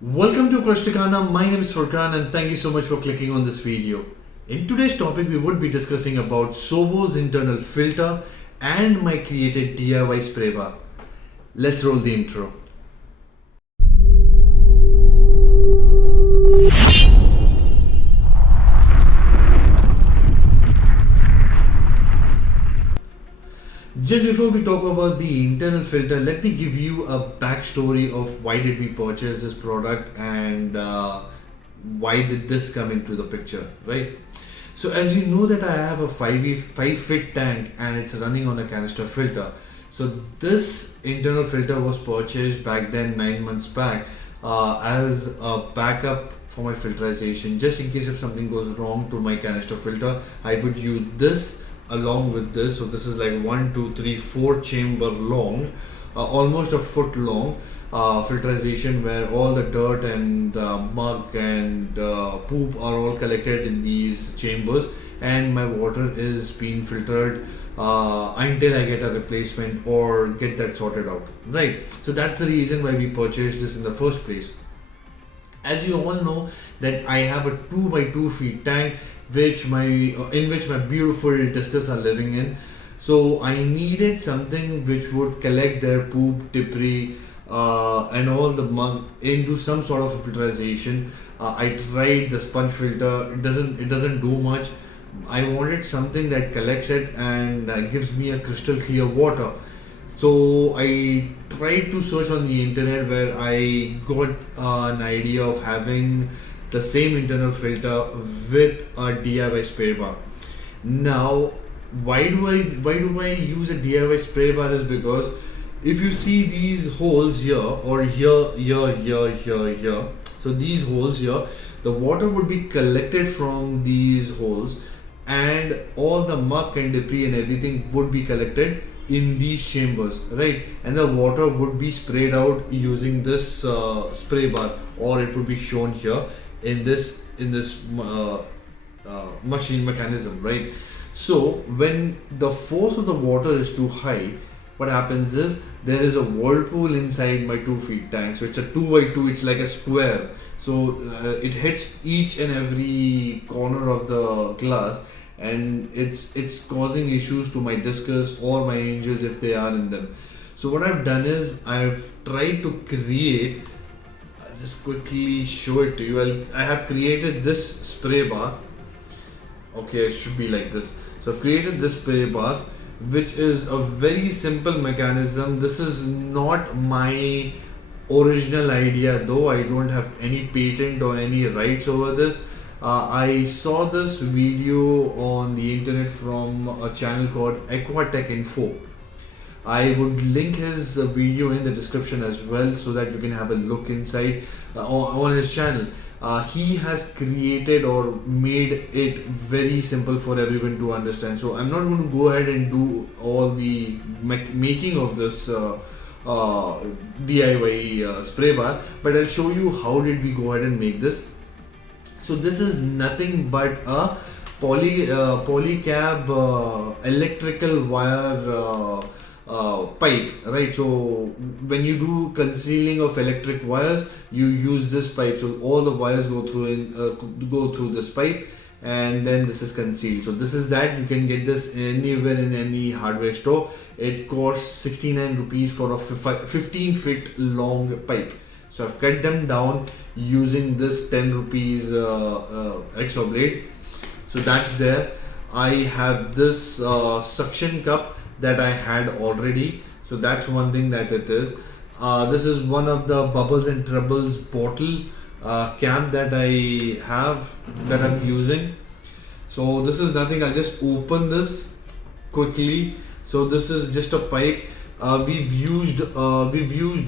Welcome to Aquaristikana. My name is Furkan and thank you so much for clicking on this video. In today's topic, we would be discussing about Sobo's internal filter and my created DIY spray bar. Let's roll the intro. Just before we talk about the internal filter, let me give you a backstory of why did we purchase this product and why did this come into the picture, right? So as you know that I have a 5 feet tank and it's running on a canister filter. So this internal filter was purchased back then 9 months back as a backup for my filtration. Just in case if something goes wrong to my canister filter, I would use this along with this. So this is like 1 2 3 4 chamber long, almost a foot long filtration, where all the dirt and mug and poop are all collected in these chambers, and my water is being filtered until I get a replacement or get that sorted out, right? So that's the reason why we purchased this in the first place. As you all know that I have a 2 by 2 feet tank in which my beautiful discus are living in. So I needed something which would collect their poop, debris, and all the mug into some sort of filtration. I tried the sponge filter. It doesn't do much. I wanted something that collects it and gives me a crystal clear water. So I tried to search on the internet, where I got an idea of having the same internal filter with a DIY spray bar. Now, why do I use a DIY spray bar is because if you see these holes here, or here, so these holes here, the water would be collected from these holes, and all the muck and debris and everything would be collected in these chambers, right? And the water would be sprayed out using this spray bar, or it would be shown here in this machine mechanism, right? So when the force of the water is too high, what happens is there is a whirlpool inside my 2 feet tank. So it's a 2 by 2, it's like a square. So it hits each and every corner of the glass, and it's causing issues to my discus or my angels if they are in them. So what I've done is I've tried to create, I'll just quickly show it to you. I have created this spray bar. Okay, it should be like this. So I've created this spray bar, which is a very simple mechanism. This is not my original idea, though I don't have any patent or any rights over this. I saw this video on the internet from a channel called Aqua-ris-tik-Info. I would link his video in the description as well, so that you can have a look inside on his channel. He has created or made it very simple for everyone to understand. So I'm not going to go ahead and do all the making of this DIY spray bar, but I'll show you how did we go ahead and make this. So this is nothing but a polycab electrical wire pipe, right? So when you do concealing of electric wires, you use this pipe. So all the wires go through this pipe, and then this is concealed. So this is that. You can get this anywhere in any hardware store. It costs 69 rupees for a 15 feet long pipe. So I've cut them down using this 10 rupees exo blade. So that's there. I have this suction cup that I had already. So that's one thing that it is. This is one of the bubbles and troubles bottle cap that I have, that I'm using. So this is nothing. I'll just open this quickly. So this is just a pipe. We've used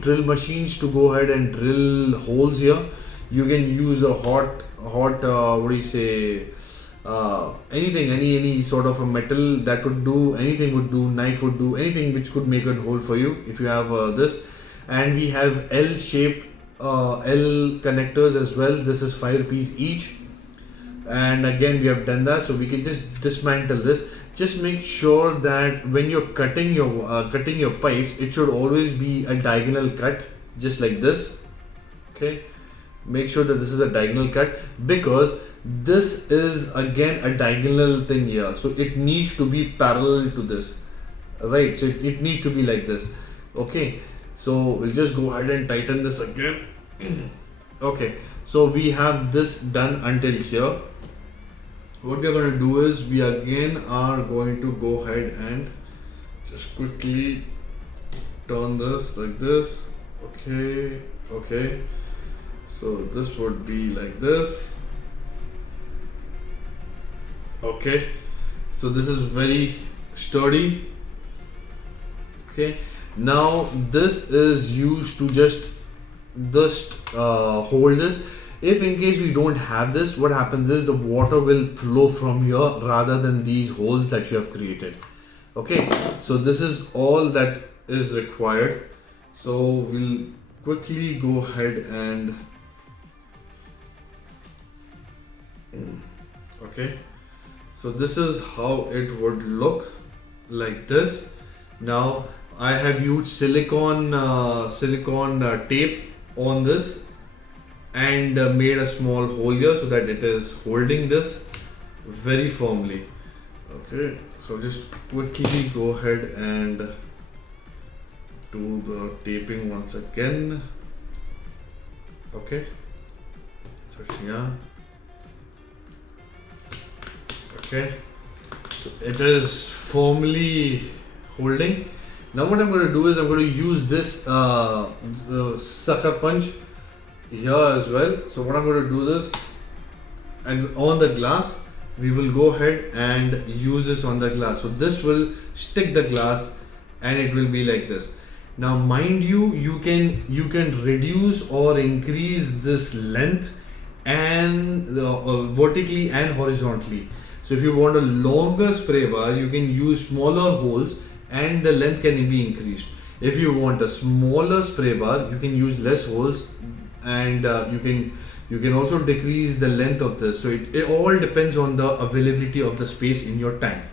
drill machines to go ahead and drill holes here. You can use a hot what do you say, anything, any sort of a metal that would do, anything would do, knife would do, anything which could make a hole for you if you have this. And we have L shaped L connectors as well. This is 5 rupees each. And again, we have done that, so we can just dismantle this. Just make sure that when you're cutting your pipes, it should always be a diagonal cut, just like this. Okay, make sure that this is a diagonal cut, because this is again a diagonal thing here, so it needs to be parallel to this, right? So it needs to be like this. Okay, so we'll just go ahead and tighten this again. Okay, so we have this done until here. What we are going to do is we again are going to go ahead and just quickly turn this like this. Okay, okay, so this would be like this. Okay, so this is very sturdy. Okay, now this is used to just hold this. If in case we don't have this, what happens is the water will flow from here rather than these holes that you have created. Okay, so this is all that is required. So we'll quickly go ahead and okay, so this is how it would look like this. Now I have used silicone tape on this and made a small hole here so that it is holding this very firmly. Okay, so just quickly go ahead and do the taping once again. Okay, so yeah, okay, so it is firmly holding. Now what I'm going to do is I'm going to use this sucker punch here as well. So what I'm going to do this, and on the glass we will go ahead and use this on the glass. So this will stick the glass and it will be like this. Now mind you, you can reduce or increase this length and vertically and horizontally. So if you want a longer spray bar, you can use smaller holes and the length can be increased. If you want a smaller spray bar, you can use less holes, and you can also decrease the length of this. So it all depends on the availability of the space in your tank.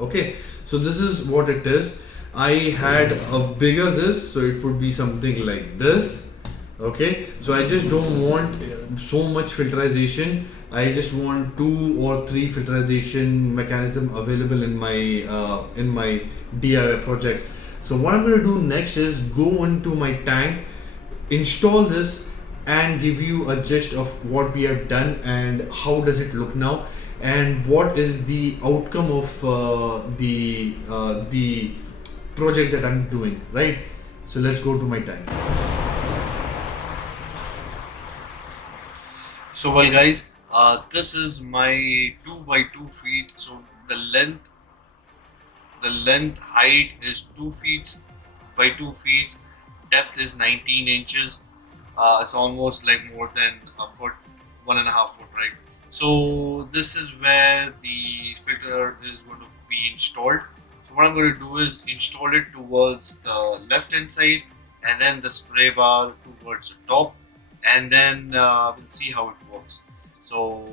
Okay, so this is what it is. I had a bigger this, so it would be something like this. Okay, so I just don't want so much filtration. I just want 2 or 3 filtration mechanism available in my DIY project. So what I'm going to do next is go into my tank, install this, and give you a gist of what we have done and how does it look now, and what is the outcome of the project that I'm doing, right? So let's go to my tank. So well guys, this is my 2 by 2 feet. So the length height is 2 feet by 2 feet, depth is 19 inches. It's almost like more than a foot, 1.5 foot, right? So this is where the filter is going to be installed. So what I'm going to do is install it towards the left hand side, and then the spray bar towards the top, and then we'll see how it works. So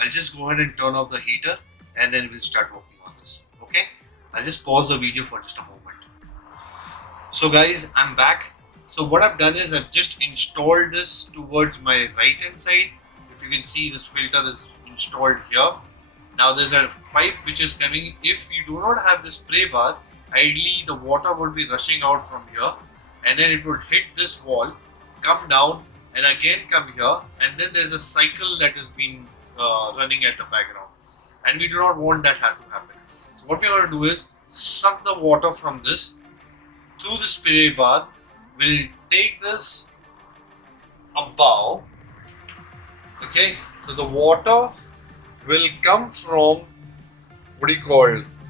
I'll just go ahead and turn off the heater, and then we'll start working on this. Okay, I'll just pause the video for just a moment. So guys, I'm back. So what I've done is I've just installed this towards my right hand side. If you can see, this filter is installed here. Now there's a pipe which is coming. If you do not have the spray bar, ideally the water would be rushing out from here, and then it would hit this wall, come down, and again come here, and then there's a cycle that has been running at the background, and we do not want that to happen. So what we're going to do is suck the water from this through the spray bar. We'll take this above. Okay, so the water will come from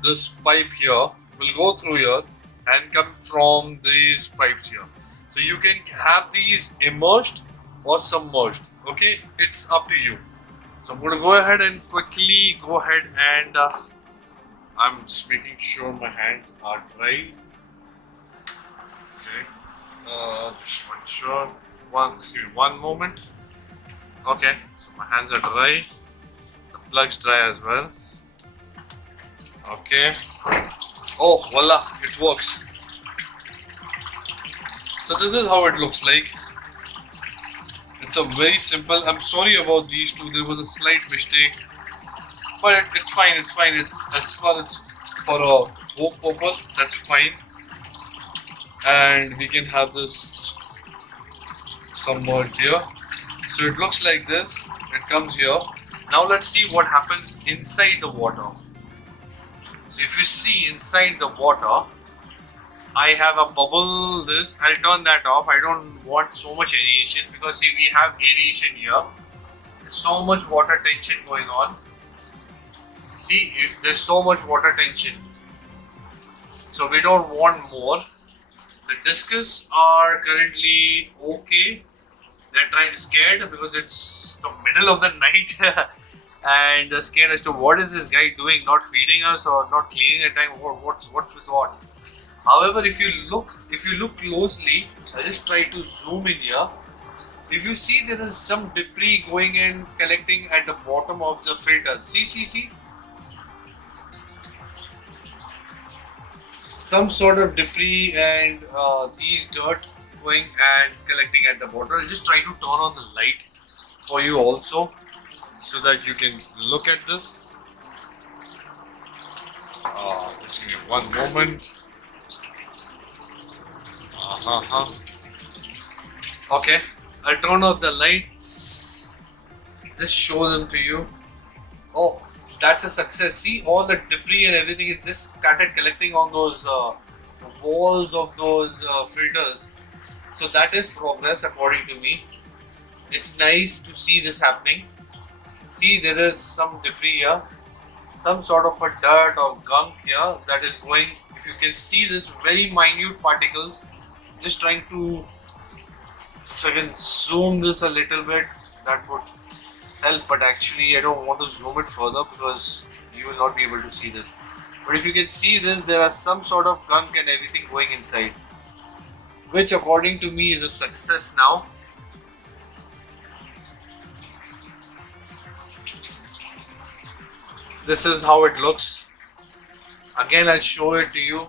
this pipe here, will go through here and come from these pipes here. So you can have these immersed or submerged. Okay, it's up to you. So I'm going to go ahead and quickly go ahead and I'm just making sure my hands are dry. Okay, just one shot. One moment. Okay, so my hands are dry. The plug's dry as well. Okay. Oh, voila, it works. So this is how it looks like. It's a very simple. I'm sorry about these two. There was a slight mistake, but it's fine. It's fine. As far as for a work purpose, that's fine. And we can have this submerged here. So it looks like this. It comes here. Now let's see what happens inside the water. So if you see inside the water, I have a bubble this. I'll turn that off. I don't want so much aeration because see we have aeration here. There's so much water tension going on. See, there's so much water tension. So we don't want more. The discus are currently okay. They're scared because it's the middle of the night and they're scared as to what is this guy doing, not feeding us or not cleaning the tank. What's with what? However, if you look closely, I just try to zoom in here. If you see, there is some debris going and collecting at the bottom of the filter. See. Some sort of debris and these dirt going and collecting at the bottom. I'll just try to turn on the light for you also so that you can look at this. Just give me one moment. Okay, I'll turn off the lights. Just show them to you. Oh, that's a success. See, all the debris and everything is just started collecting on those walls of those filters. So that is progress according to me. It's nice to see this happening. See, there is some debris here, some sort of a dirt or gunk here that is going. If you can see this very minute particles, just trying to, so I can zoom this a little bit, that would help, but actually I don't want to zoom it further because you will not be able to see this. But if you can see this, there are some sort of gunk and everything going inside, which according to me is a success now. This is how it looks. Again, I'll show it to you.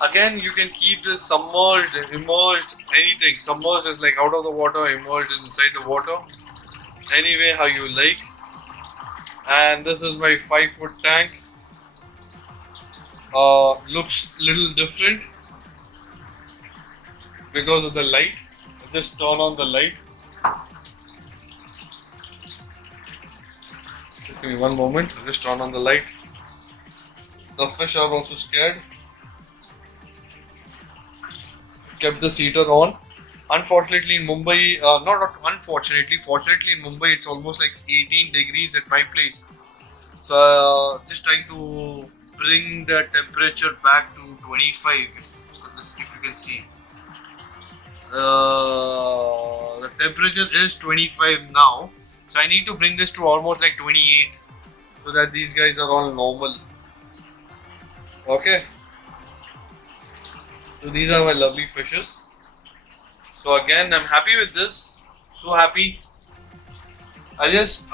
Again, you can keep this submerged, immersed, anything. Submerged is like out of the water, immersed inside the water. Anyway, how you like. And this is my 5-foot tank. Looks little different because of the light. Just turn on the light. Just give me one moment. Just turn on the light. The fish are also scared. Kept the heater on. Unfortunately in Mumbai, not unfortunately, fortunately in Mumbai it's almost like 18 degrees at my place. So just trying to bring the temperature back to 25 if you can see. The temperature is 25 now. So I need to bring this to almost like 28 so that these guys are all normal. Okay. So these are my lovely fishes. So again, I'm happy with this. So happy. I'll just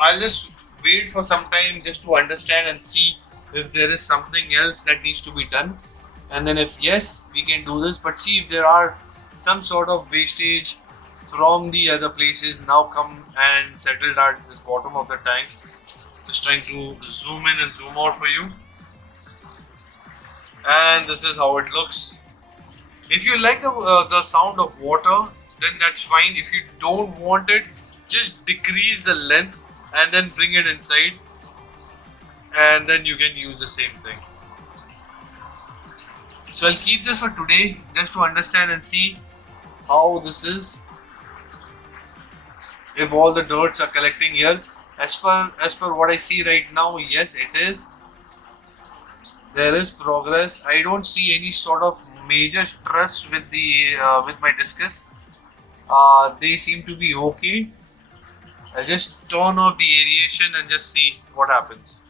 wait for some time just to understand and see if there is something else that needs to be done. And then if yes, we can do this. But see if there are some sort of wastage from the other places now come and settled at this bottom of the tank. Just trying to zoom in and zoom out for you. And this is how it looks. If you like the sound of water, then that's fine. If you don't want it, just decrease the length and then bring it inside, and then you can use the same thing. So I'll keep this for today just to understand and see how this is. If all the dirts are collecting here, as per what I see right now, yes, it is. There is progress. I don't see any sort of major stress with the with my discus. They seem to be okay. I'll just turn off the aeration and just see what happens.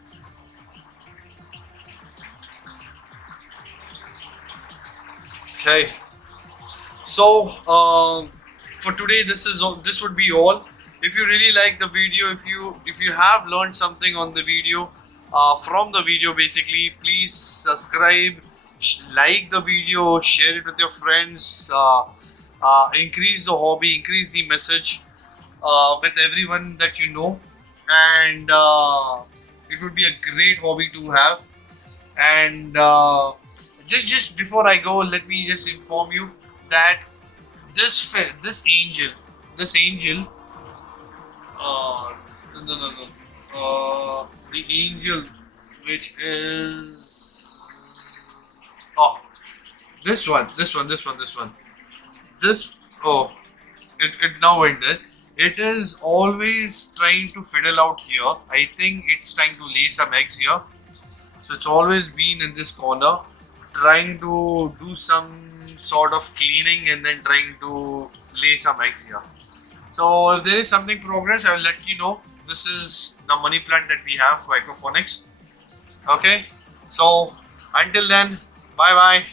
Okay. So for today, this would be all. If you really like the video, if you have learned something on the video, from the video basically, please subscribe, like the video, share it with your friends, increase the hobby, increase the message. with everyone that you know, and it would be a great hobby to have. And just before I go, let me just inform you that this angel, uh, no, the angel, which is this oh it now ended. It is always trying to fiddle out here. I think it's trying to lay some eggs here. So it's always been in this corner, trying to do some sort of cleaning and then trying to lay some eggs here. So if there is something progress, I will let you know. This is the money plant that we have for aquaponics. Okay. So until then, bye bye.